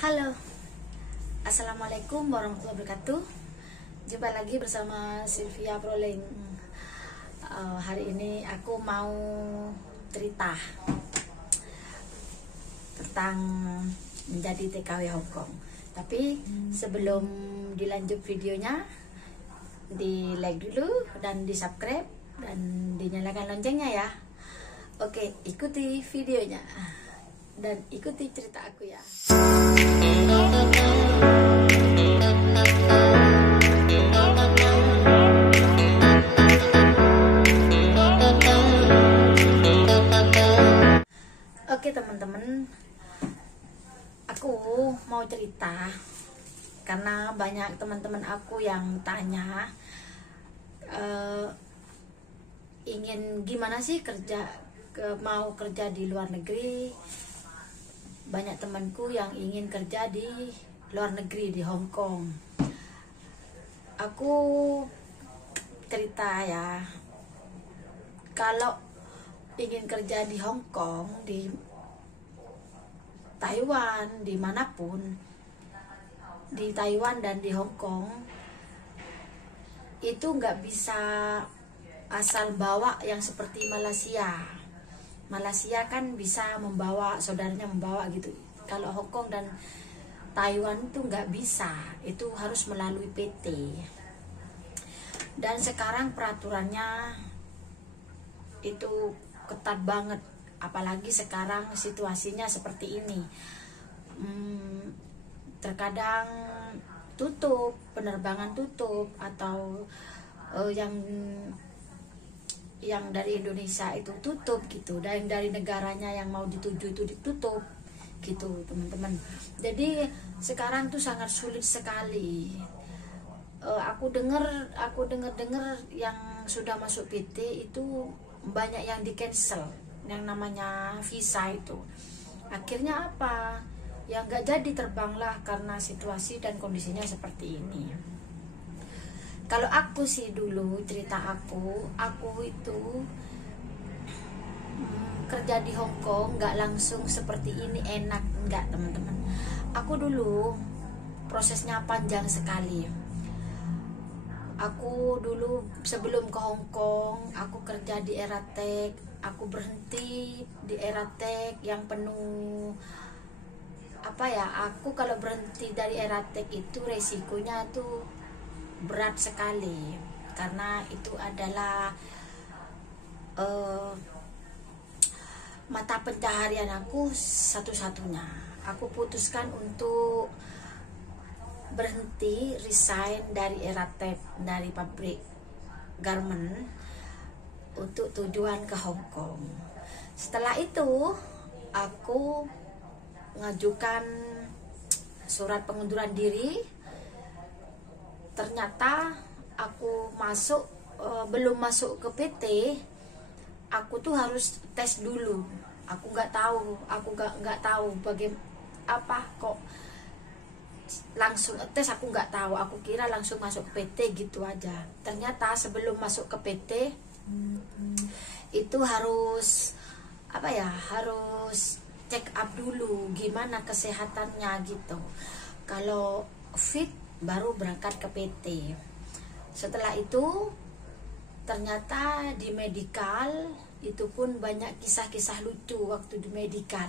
Halo, assalamualaikum warahmatullahi wabarakatuh. Jumpa lagi bersama Sylvia Proling. Hari ini aku mau cerita tentang menjadi TKW Hongkong. Tapi sebelum dilanjut videonya, di like dulu dan di subscribe dan dinyalakan loncengnya ya. Oke, ikuti videonya dan ikuti cerita aku ya. Oke teman-teman, aku mau cerita karena banyak teman-teman aku yang tanya ingin gimana sih mau kerja di luar negeri. Banyak temanku yang ingin kerja di luar negeri, di Hong Kong. Aku cerita ya, kalau ingin kerja di Hong Kong, di Taiwan, dimanapun, di Taiwan dan di Hong Kong, itu nggak bisa asal bawa yang seperti Malaysia. Malaysia kan bisa membawa, saudaranya membawa gitu. Kalau Hong Kong dan Taiwan itu nggak bisa, itu harus melalui PT. Dan sekarang peraturannya itu ketat banget, apalagi sekarang situasinya seperti ini. Terkadang tutup, penerbangan tutup, atau yang dari Indonesia itu tutup gitu, dan dari negaranya yang mau dituju itu ditutup gitu teman-teman. Jadi sekarang tuh sangat sulit sekali. Aku dengar yang sudah masuk PT itu banyak yang di cancel, yang namanya visa itu. Akhirnya apa? Ya nggak jadi terbang lah karena situasi dan kondisinya seperti ini. Kalau aku sih dulu, cerita aku itu kerja di Hong Kong nggak langsung seperti ini enak, nggak teman-teman. Aku dulu prosesnya panjang sekali. Aku dulu sebelum ke Hong Kong, aku kerja di Eratek. Aku berhenti di Eratek yang penuh aku kalau berhenti dari Eratek itu resikonya tuh berat sekali, karena itu adalah mata pencaharian aku satu-satunya. Aku putuskan untuk berhenti, resign dari Eratek, dari pabrik garment, untuk tujuan ke Hong Kong. Setelah itu aku mengajukan surat pengunduran diri. Ternyata aku belum masuk ke PT, aku tuh harus tes dulu. Aku nggak tahu bagaimana kok langsung tes. Aku nggak tahu, aku kira langsung masuk ke PT gitu aja. Ternyata sebelum masuk ke PT itu harus harus check up dulu gimana kesehatannya gitu. Kalau fit baru berangkat ke PT. Setelah itu ternyata di medical itu pun banyak kisah-kisah lucu waktu di medical,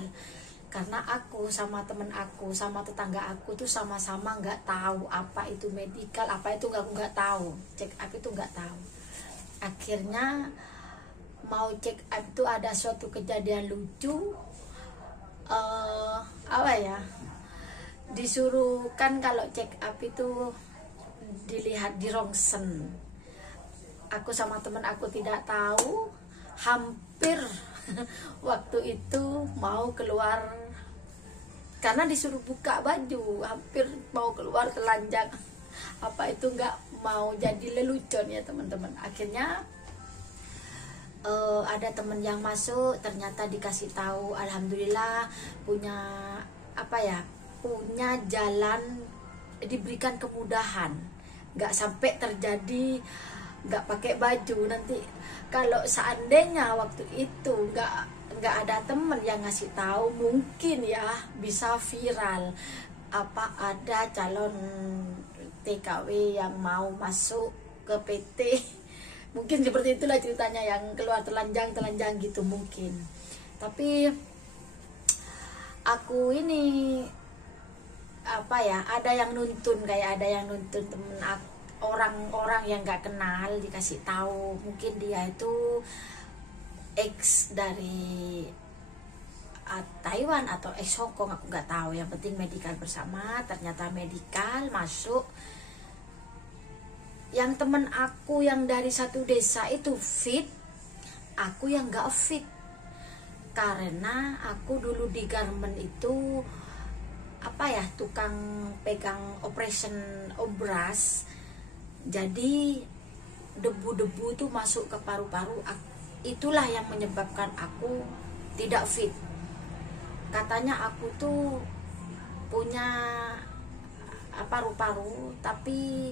karena aku sama temen aku, sama tetangga aku tuh sama-sama nggak tahu apa itu medical, apa itu nggak tahu, check up itu nggak tahu. Akhirnya mau check up itu ada suatu kejadian lucu. Disuruh kan kalau check up itu dilihat di rongsen. Aku sama teman aku tidak tahu, hampir waktu itu mau keluar karena disuruh buka baju, hampir mau keluar telanjang. Itu nggak mau jadi lelucon ya teman-teman. Akhirnya ada teman yang masuk, ternyata dikasih tahu, alhamdulillah punya punya jalan, diberikan kemudahan, nggak sampai terjadi nggak pakai baju. Nanti kalau seandainya waktu itu nggak ada temen yang ngasih tahu, mungkin ya bisa viral. ada calon TKW yang mau masuk ke PT. Mungkin seperti itulah ceritanya, yang keluar telanjang gitu mungkin. Tapi aku ini ada yang nuntun, kayak ada yang nuntun temen aku, orang-orang yang gak kenal dikasih tahu mungkin dia itu ex dari Taiwan atau ex Hong Kong, aku nggak tahu. Yang penting medical bersama, ternyata medical masuk. Yang temen aku yang dari satu desa itu fit, aku yang nggak fit, karena aku dulu di garment itu tukang pegang operation obras, jadi debu-debu itu masuk ke paru-paru, itulah yang menyebabkan aku tidak fit. Katanya aku tuh punya paru-paru tapi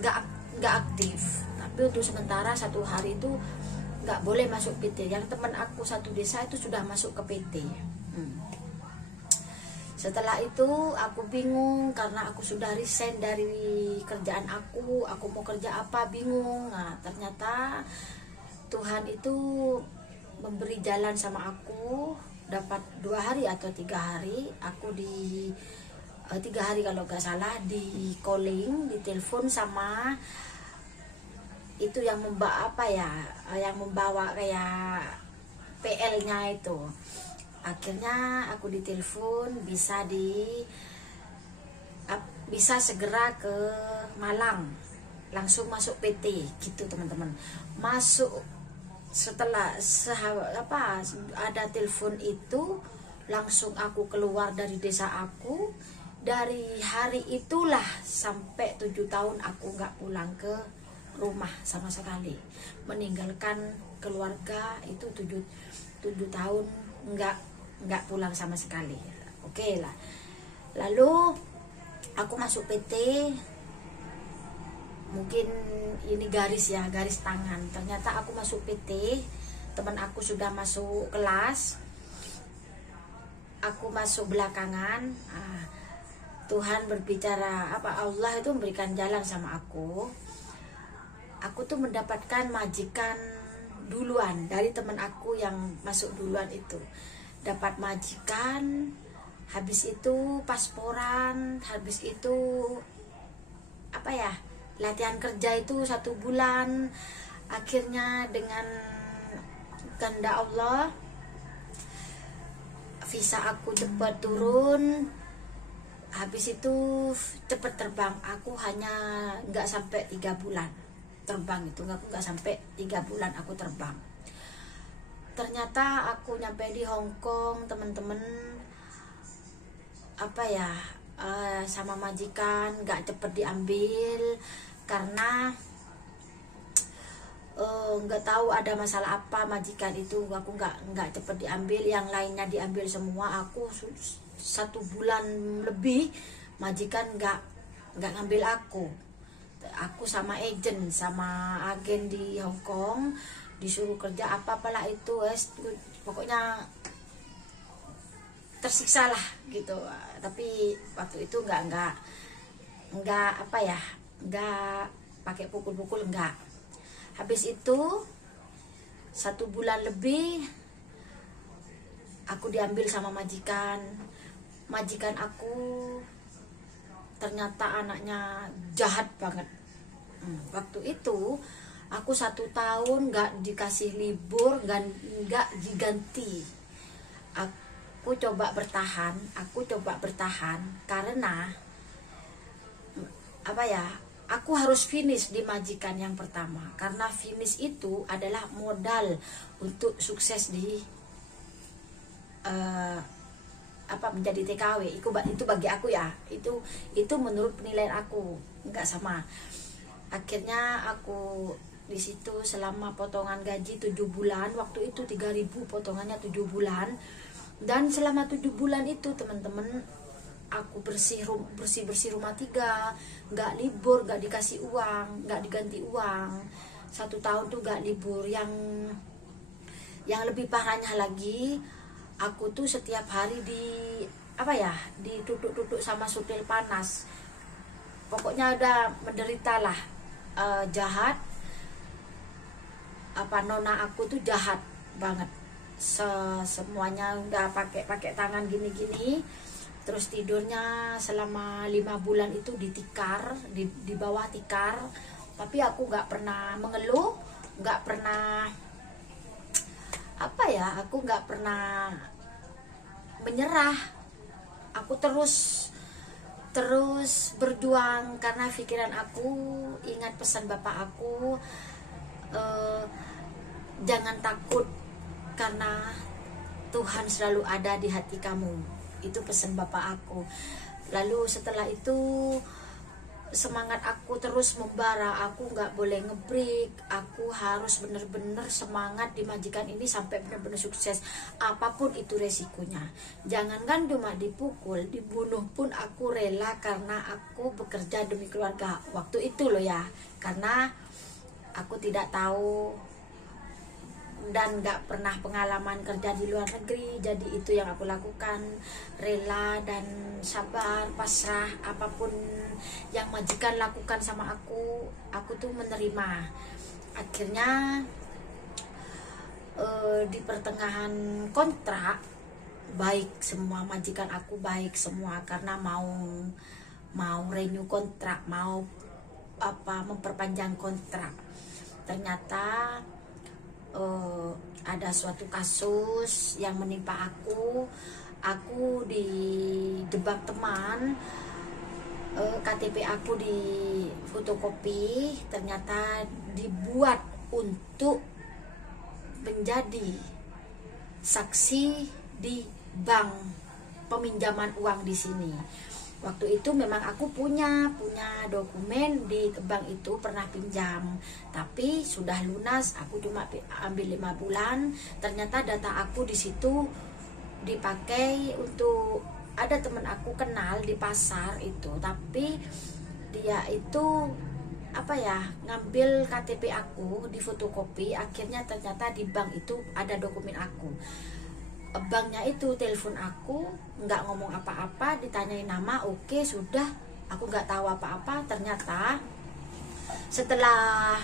nggak aktif. Tapi untuk sementara 1 hari itu nggak boleh masuk PT. Yang teman aku satu desa itu sudah masuk ke PT. Setelah itu aku bingung karena aku sudah resign dari kerjaan aku mau kerja apa, bingung. Nah, ternyata Tuhan itu memberi jalan sama aku, dapat 2 hari atau 3 hari. Aku di 3 hari kalau nggak salah, di calling, di telepon sama itu yang yang membawa kayak PL-nya itu. Akhirnya aku ditelepon bisa segera ke Malang, langsung masuk PT gitu teman-teman. Masuk setelah ada telepon itu, langsung aku keluar dari desa aku. Dari hari itulah sampai 7 tahun aku nggak pulang ke rumah sama sekali, meninggalkan keluarga itu 7 tahun nggak pulang sama sekali. Oke lah. Lalu aku masuk PT, mungkin ini garis tangan. Ternyata aku masuk PT, teman aku sudah masuk kelas, aku masuk belakangan. Tuhan berbicara, Allah itu memberikan jalan sama aku. Aku tuh mendapatkan majikan duluan dari teman aku yang masuk duluan itu. Dapat majikan, habis itu pasporan, habis itu latihan kerja itu 1 bulan. Akhirnya dengan kehendak Allah, visa aku cepat turun. Habis itu cepat terbang. Aku hanya nggak sampai 3 bulan terbang itu, nggak sampai 3 bulan aku terbang. Ternyata aku nyampe di Hong Kong, teman-teman, sama majikan nggak cepet diambil karena nggak tahu ada masalah apa majikan itu. Aku nggak cepet diambil, yang lainnya diambil semua. Aku 1 bulan lebih majikan nggak ngambil aku sama agen di Hong Kong disuruh kerja apalah itu, pokoknya tersiksa lah gitu. Tapi waktu itu nggak pakai pukul-pukul, nggak. Habis itu 1 bulan lebih aku diambil sama majikan aku. Ternyata anaknya jahat banget. Waktu itu aku 1 tahun nggak dikasih libur, nggak diganti. Aku coba bertahan karena aku harus finish di majikan yang pertama, karena finish itu adalah modal untuk sukses di menjadi TKW. Itu bagi aku ya, itu menurut penilaian aku, nggak sama. Akhirnya aku di situ selama potongan gaji 7 bulan. Waktu itu 3.000 potongannya 7 bulan. Dan selama 7 bulan itu teman-teman, aku bersih rumah 3, nggak libur, nggak dikasih uang, nggak diganti uang. 1 tahun tuh nggak libur. Yang lebih parahnya lagi, aku tuh setiap hari apa ya, ditutuk-tutuk sama sutil panas. Pokoknya udah menderita lah, jahat. Apa, nona aku tuh jahat banget. Semuanya udah pakai tangan gini-gini. Terus tidurnya selama 5 bulan itu ditikar, di bawah tikar. Tapi aku nggak pernah mengeluh, nggak pernah apa ya, aku nggak pernah menyerah. Aku terus berjuang karena pikiran aku ingat pesan bapak aku, jangan takut karena Tuhan selalu ada di hati kamu. Itu pesan bapak aku. Lalu setelah itu semangat aku terus membara. Aku nggak boleh ngebreak. Aku harus bener-bener semangat di majikan ini sampai bener-bener sukses, apapun itu resikonya. Jangankan cuma dipukul, dibunuh pun aku rela karena aku bekerja demi keluarga. Waktu itu loh ya, karena aku tidak tahu dan gak pernah pengalaman kerja di luar negeri. Jadi itu yang aku lakukan, rela dan sabar, pasrah. Apapun yang majikan lakukan sama aku tuh menerima. Akhirnya di pertengahan kontrak, baik semua majikan aku, baik semua, karena mau renew kontrak, mau memperpanjang kontrak. Ternyata ada suatu kasus yang menimpa aku dijebak teman. KTP aku di fotokopi, ternyata dibuat untuk menjadi saksi di bank peminjaman uang di sini. Waktu itu memang aku punya dokumen di bank itu, pernah pinjam, tapi sudah lunas. Aku cuma ambil 5 bulan. Ternyata data aku di situ dipakai untuk, ada temen aku kenal di pasar itu, tapi dia itu ngambil KTP aku di fotokopi. Akhirnya ternyata di bank itu ada dokumen aku. Banknya itu telepon aku, nggak ngomong apa-apa, ditanyain nama, oke, sudah, aku nggak tahu apa-apa. Ternyata setelah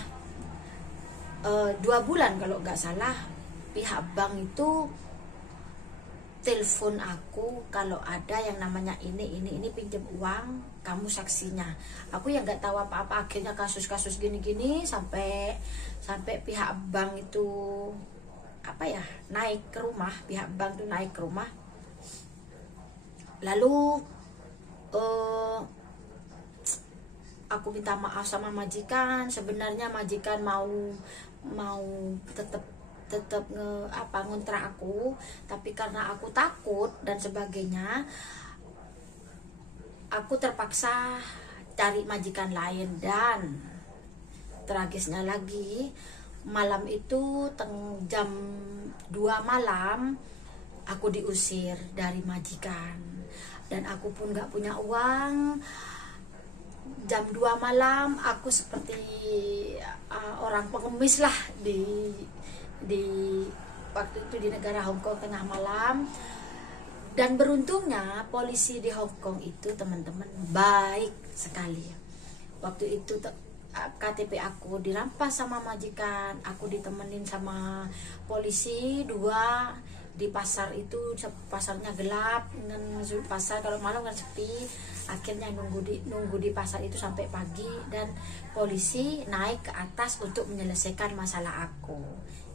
2 bulan kalau nggak salah, pihak bank itu telepon aku kalau ada yang namanya ini pinjam uang, kamu saksinya. Aku yang nggak tahu apa-apa. Akhirnya kasus-kasus gini-gini sampai pihak bank itu naik ke rumah. Pihak bank itu naik ke rumah. Lalu aku minta maaf sama majikan. Sebenarnya majikan mau tetap ngontrak aku, tapi karena aku takut dan sebagainya, aku terpaksa cari majikan lain. Dan tragisnya lagi, malam itu jam 2 malam aku diusir dari majikan, dan aku pun gak punya uang. Jam 2 malam aku seperti orang pengemis lah di waktu itu di negara Hong Kong, tengah malam. Dan beruntungnya polisi di Hong Kong itu, teman-teman, baik sekali. Waktu itu KTP aku dirampas sama majikan, aku ditemenin sama polisi 2 di pasar itu. Pasarnya gelap, pasar kalau malam kan sepi. Akhirnya nunggu di pasar itu sampai pagi, dan polisi naik ke atas untuk menyelesaikan masalah aku.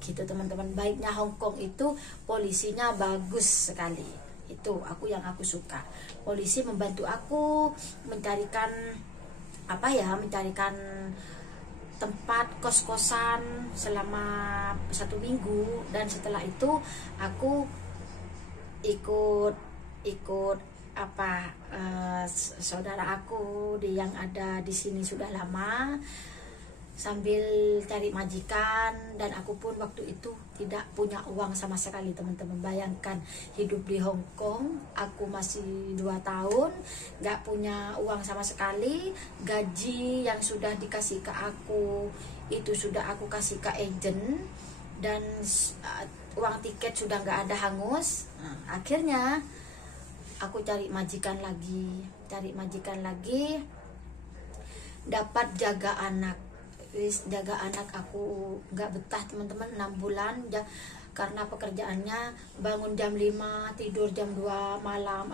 Gitu, teman-teman. Baiknya Hong Kong itu polisinya bagus sekali. Itu yang aku suka. Polisi membantu aku mencarikan tempat kos-kosan selama 1 minggu. Dan setelah itu aku ikut saudara aku yang ada di sini sudah lama, sambil cari majikan. Dan aku pun waktu itu tidak punya uang sama sekali, teman-teman. Bayangkan hidup di Hong Kong, aku masih 2 tahun gak punya uang sama sekali. Gaji yang sudah dikasih ke aku itu sudah aku kasih ke agent, dan uang tiket sudah gak ada, hangus. Akhirnya aku cari majikan lagi, dapat jaga anak. Jaga anak aku nggak betah teman-teman, 6 bulan karena pekerjaannya bangun jam 5 tidur jam 2 malam.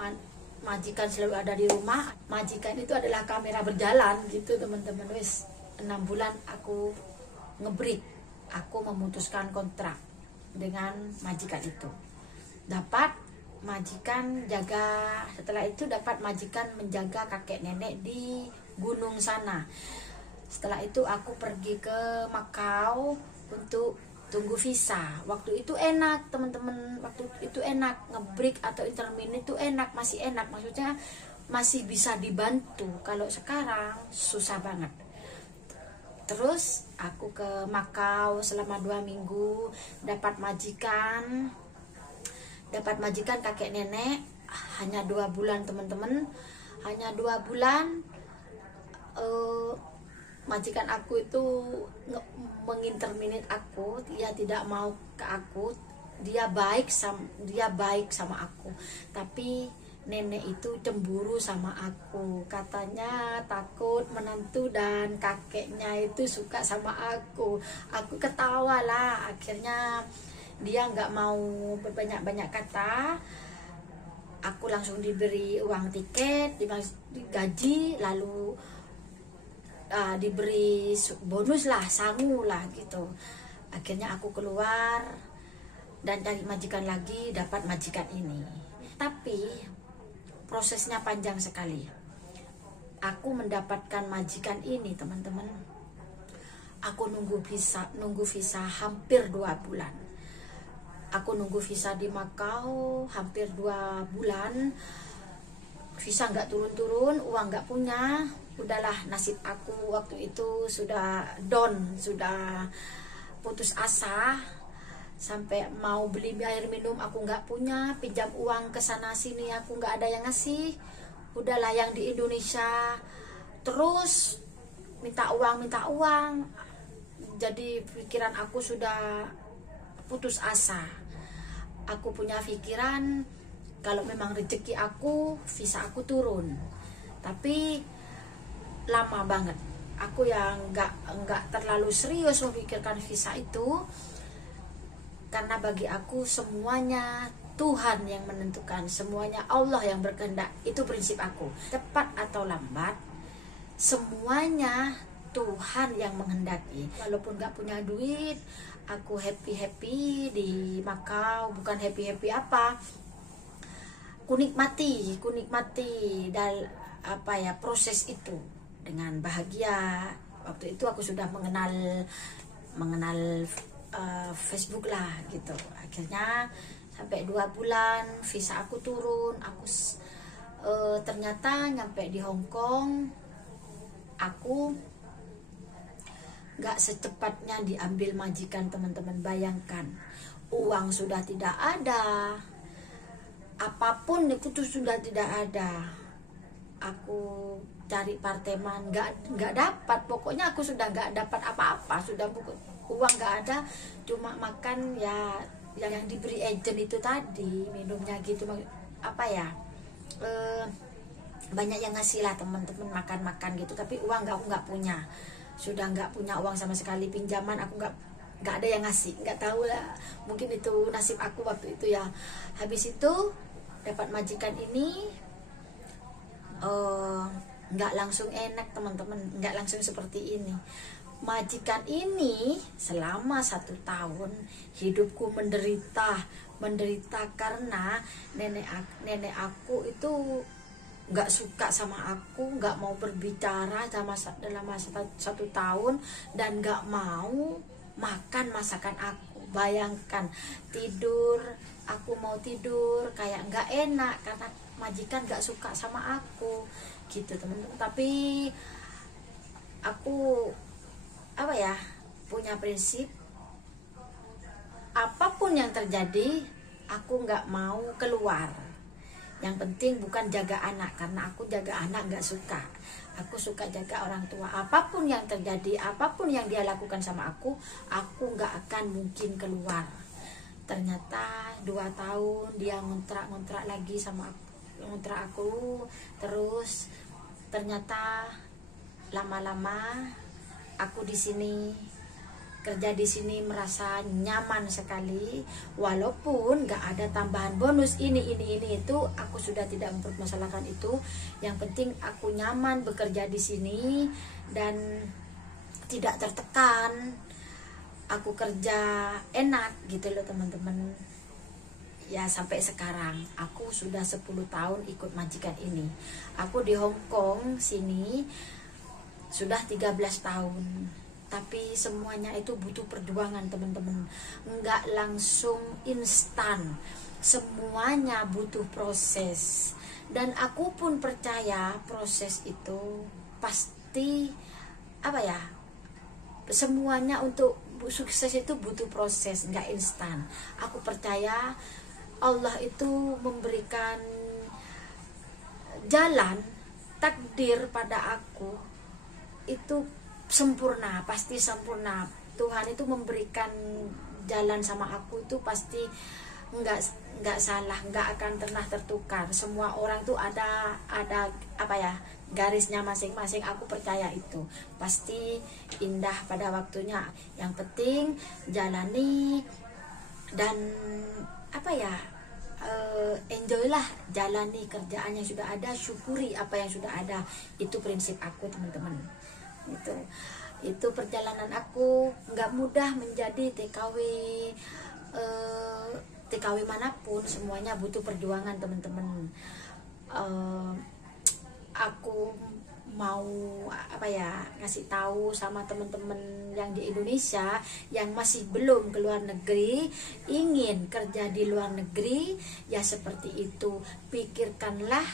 Majikan selalu ada di rumah. Majikan itu adalah kamera berjalan gitu teman-teman. 6 bulan aku ngebreak, aku memutuskan kontrak dengan majikan itu. Dapat majikan jaga, setelah itu dapat majikan menjaga kakek nenek di gunung sana. Setelah itu aku pergi ke Makau untuk tunggu visa. Waktu itu enak teman-teman, waktu itu enak, ngebreak atau intermittent itu enak, masih enak, maksudnya masih bisa dibantu. Kalau sekarang susah banget. Terus aku ke Makau selama 2 minggu, dapat majikan kakek nenek. Hanya 2 bulan teman-teman, hanya 2 bulan. Majikan aku itu menginterminate aku, dia tidak mau ke aku, dia baik sama aku, tapi nenek itu cemburu sama aku, katanya takut menantu dan kakeknya itu suka sama aku ketawa lah. Akhirnya dia nggak mau berbanyak-banyak kata, aku langsung diberi uang tiket, digaji, lalu diberi bonus lah, sangu lah gitu. Akhirnya aku keluar dan cari majikan lagi, dapat majikan ini. Tapi prosesnya panjang sekali. Aku mendapatkan majikan ini teman-teman, aku nunggu visa hampir 2 bulan. Aku nunggu visa di Makau hampir 2 bulan. Visa nggak turun-turun, uang nggak punya. Udahlah, nasib aku waktu itu sudah down, sudah putus asa. Sampai mau beli air minum aku nggak punya, pinjam uang ke sana sini aku nggak ada yang ngasih. Udahlah, yang di Indonesia terus minta uang. Jadi pikiran aku sudah putus asa. Aku punya pikiran kalau memang rezeki aku, visa aku turun. Tapi lama banget. Aku yang nggak terlalu serius memikirkan visa itu, karena bagi aku semuanya Tuhan yang menentukan, semuanya Allah yang berkehendak. Itu prinsip aku. Cepat atau lambat, semuanya Tuhan yang menghendaki. Walaupun nggak punya duit, aku happy di Makau. Bukan happy apa, ku nikmati dan proses itu dengan bahagia. Waktu itu aku sudah mengenal Facebook lah gitu. Akhirnya sampai 2 bulan visa aku turun. Aku ternyata nyampe di Hong Kong, aku nggak secepatnya diambil majikan teman-teman. Bayangkan, uang sudah tidak ada, apapun itu sudah tidak ada. Aku cari parteman nggak dapat, pokoknya aku sudah nggak dapat apa-apa, sudah uang nggak ada, cuma makan ya yang diberi agent itu tadi, minumnya gitu banyak yang ngasih lah teman-teman, makan gitu, tapi uang aku nggak punya, sudah nggak punya uang sama sekali. Pinjaman aku nggak ada yang ngasih, nggak tahu lah, mungkin itu nasib aku waktu itu ya. Habis itu dapat majikan ini, nggak langsung enak teman-teman, nggak langsung seperti ini. Majikan ini selama 1 tahun hidupku menderita karena nenek aku itu nggak suka sama aku, nggak mau berbicara dalam masa 1 tahun, dan nggak mau makan masakan aku. Bayangkan, aku mau tidur kayak nggak enak karena majikan nggak suka sama aku gitu teman-teman. Tapi aku punya prinsip, apapun yang terjadi aku nggak mau keluar. Yang penting bukan jaga anak, karena aku jaga anak nggak suka. Aku suka jaga orang tua. Apapun yang terjadi, apapun yang dia lakukan sama aku nggak akan mungkin keluar. Ternyata 2 tahun dia ngontrak lagi sama aku. ngontrak aku. Terus ternyata lama-lama aku di sini kerja di sini merasa nyaman sekali, walaupun nggak ada tambahan bonus ini itu, aku sudah tidak mempermasalahkan itu. Yang penting aku nyaman bekerja di sini dan tidak tertekan, aku kerja enak gitu loh teman-teman. Ya sampai sekarang aku sudah 10 tahun ikut majikan ini. Aku di Hong Kong sini sudah 13 tahun. Tapi semuanya itu butuh perjuangan teman-teman, nggak langsung instan, semuanya butuh proses. Dan aku pun percaya proses itu pasti semuanya untuk sukses itu butuh proses, nggak instan. Aku percaya Allah itu memberikan jalan takdir pada aku itu sempurna, pasti sempurna. Tuhan itu memberikan jalan sama aku itu pasti nggak salah, nggak akan pernah tertukar. Semua orang tuh ada garisnya masing-masing. Aku percaya itu pasti indah pada waktunya. Yang penting jalani dan enjoy lah, jalani kerjaan yang sudah ada, syukuri apa yang sudah ada. Itu prinsip aku teman-teman. Itu perjalanan aku. Nggak mudah menjadi TKW manapun, semuanya butuh perjuangan teman-teman. Aku mau ngasih tahu sama teman-teman yang di Indonesia yang masih belum ke luar negeri, ingin kerja di luar negeri, ya seperti itu. Pikirkanlah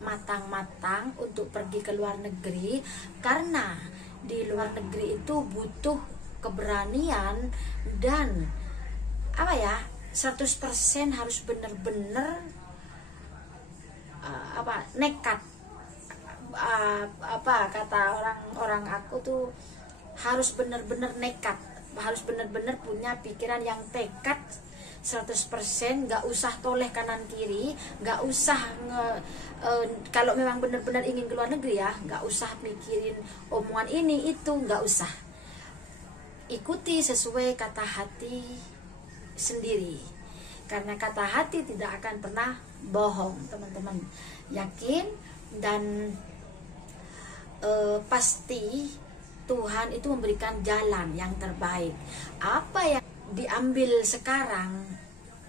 matang-matang untuk pergi ke luar negeri, karena di luar negeri itu butuh keberanian dan 100% harus benar-benar nekat. Kata orang aku tuh harus benar-benar nekat, harus benar-benar punya pikiran yang tekad 100%. Nggak usah toleh kanan kiri, nggak usah kalau memang benar-benar ingin ke luar negeri ya, nggak usah mikirin omongan ini itu, nggak usah. Ikuti sesuai kata hati sendiri, karena kata hati tidak akan pernah bohong teman-teman. Yakin dan pasti Tuhan itu memberikan jalan yang terbaik. Apa yang diambil sekarang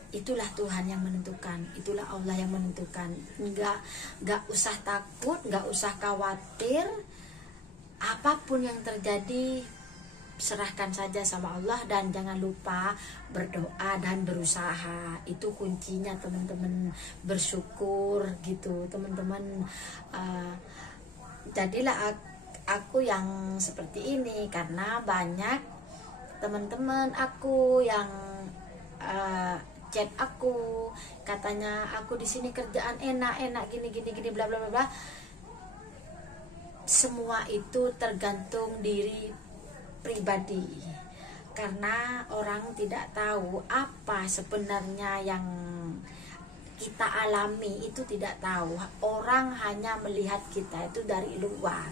itulah Tuhan yang menentukan, itulah Allah yang menentukan. Nggak usah takut, nggak usah khawatir. Apapun yang terjadi, serahkan saja sama Allah dan jangan lupa berdoa dan berusaha. Itu kuncinya teman-teman. Bersyukur gitu teman-teman. Jadilah aku yang seperti ini karena banyak teman-teman aku yang chat aku, katanya aku di sini kerjaan enak gini bla bla bla bla. Semua itu tergantung diri pribadi, karena orang tidak tahu apa sebenarnya yang kita alami, itu tidak tahu. Orang hanya melihat kita itu dari luar,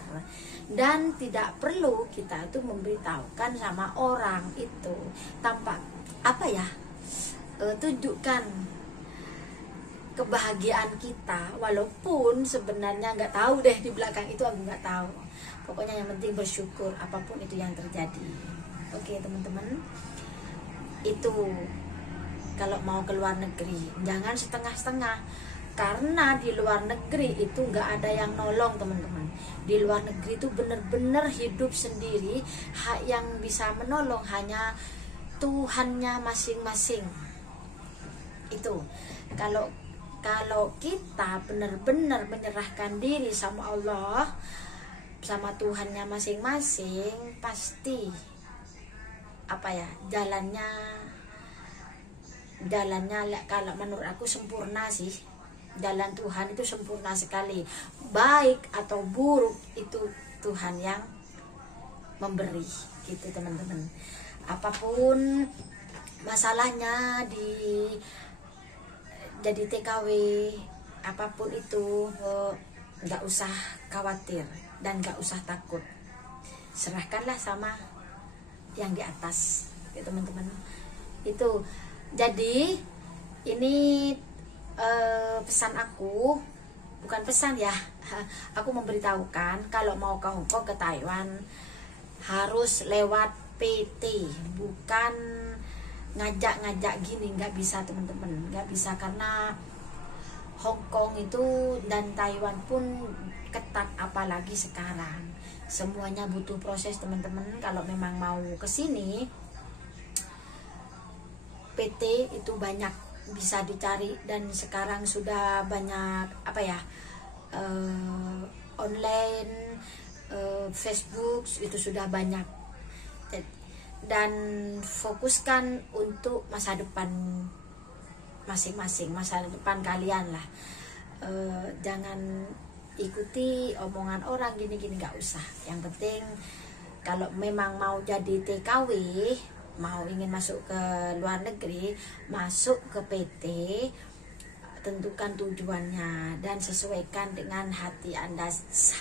dan tidak perlu kita itu memberitahukan sama orang itu. Tampak tunjukkan kebahagiaan kita, walaupun sebenarnya nggak tahu deh di belakang itu, aku nggak tahu. Pokoknya yang penting bersyukur apapun itu yang terjadi. Oke teman-teman, itu kalau mau ke luar negeri jangan setengah-setengah, karena di luar negeri itu nggak ada yang nolong teman-teman. Di luar negeri itu benar-benar hidup sendiri, yang bisa menolong hanya Tuhannya masing-masing. Itu kalau kita benar-benar menyerahkan diri sama Allah, sama Tuhannya masing-masing, pasti jalannya kalau menurut aku sempurna sih. Jalan Tuhan itu sempurna sekali. Baik atau buruk itu Tuhan yang memberi gitu teman-teman. Apapun masalahnya jadi TKW apapun itu nggak usah khawatir dan nggak usah takut, serahkanlah sama yang di atas, ya teman-teman. Itu jadi ini pesan aku, bukan pesan ya, aku memberitahukan kalau mau ke Hong Kong, ke Taiwan harus lewat PT, bukan ngajak-ngajak gini. Nggak bisa teman-teman, nggak bisa, karena Hong Kong itu dan Taiwan pun ketat, apalagi sekarang semuanya butuh proses teman-teman. Kalau memang mau ke sini, PT itu banyak bisa dicari, dan sekarang sudah banyak apa ya, online, Facebook itu sudah banyak. Dan fokuskan untuk masa depan masing-masing, masa depan kalian lah. Jangan ikuti omongan orang gini-gini, nggak usah. Yang penting kalau memang mau jadi TKW, mau ingin masuk ke luar negeri, masuk ke PT, tentukan tujuannya dan sesuaikan dengan hati Anda,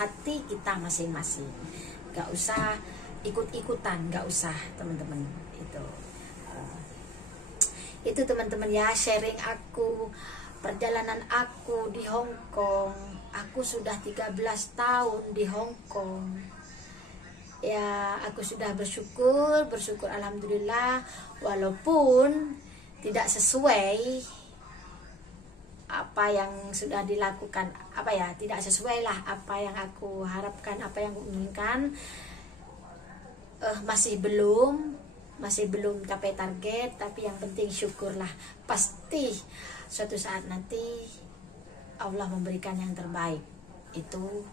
hati kita masing-masing. Nggak usah ikut-ikutan, nggak usah teman-teman. Itu teman-teman ya, sharing aku, perjalanan aku di Hong Kong. Aku sudah 13 tahun di Hong Kong. Ya, aku sudah bersyukur alhamdulillah, walaupun tidak sesuai apa yang sudah dilakukan, apa ya, tidak sesuai lah apa yang aku harapkan, apa yang aku inginkan. Masih belum capai target, tapi yang penting syukurlah, pasti suatu saat nanti Allah memberikan yang terbaik. Itu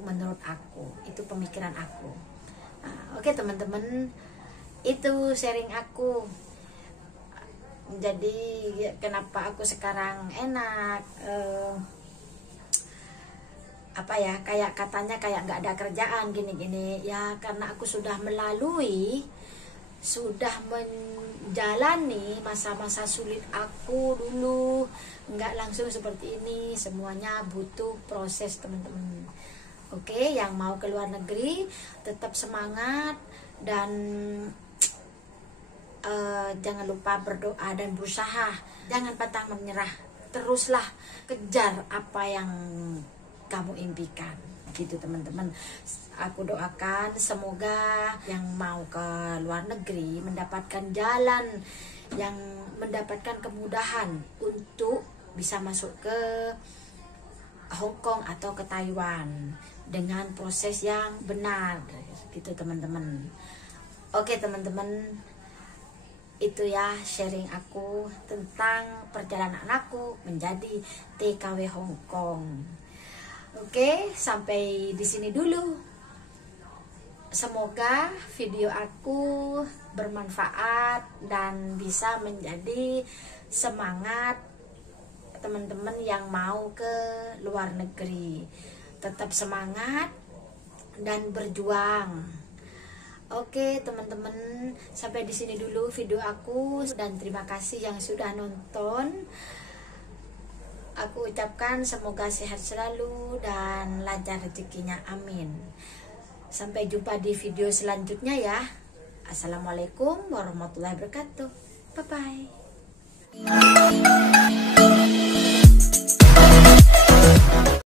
menurut aku, itu pemikiran aku. Oke teman-teman, itu sharing aku. Jadi kenapa aku sekarang enak, apa ya, kayak katanya kayak nggak ada kerjaan gini-gini ya, karena aku sudah menjalani masa-masa sulit aku dulu. Nggak langsung seperti ini, semuanya butuh proses teman-teman. Oke, yang mau ke luar negeri tetap semangat dan jangan lupa berdoa dan berusaha, jangan patah menyerah, teruslah kejar apa yang kamu impikan, gitu teman-teman. Aku doakan semoga yang mau ke luar negeri mendapatkan jalan, yang mendapatkan kemudahan untuk bisa masuk ke Hong Kong atau ke Taiwan dengan proses yang benar, gitu teman-teman. Oke teman-teman, itu ya sharing aku tentang perjalanan aku menjadi TKW Hong Kong. Oke, sampai di sini dulu. Semoga video aku bermanfaat dan bisa menjadi semangat teman-teman yang mau ke luar negeri. Tetap semangat dan berjuang. Oke teman-teman, sampai di sini dulu video aku, dan terima kasih yang sudah nonton. Aku ucapkan semoga sehat selalu dan lancar rezekinya, amin. Sampai jumpa di video selanjutnya ya. Assalamualaikum warahmatullahi wabarakatuh. Bye bye.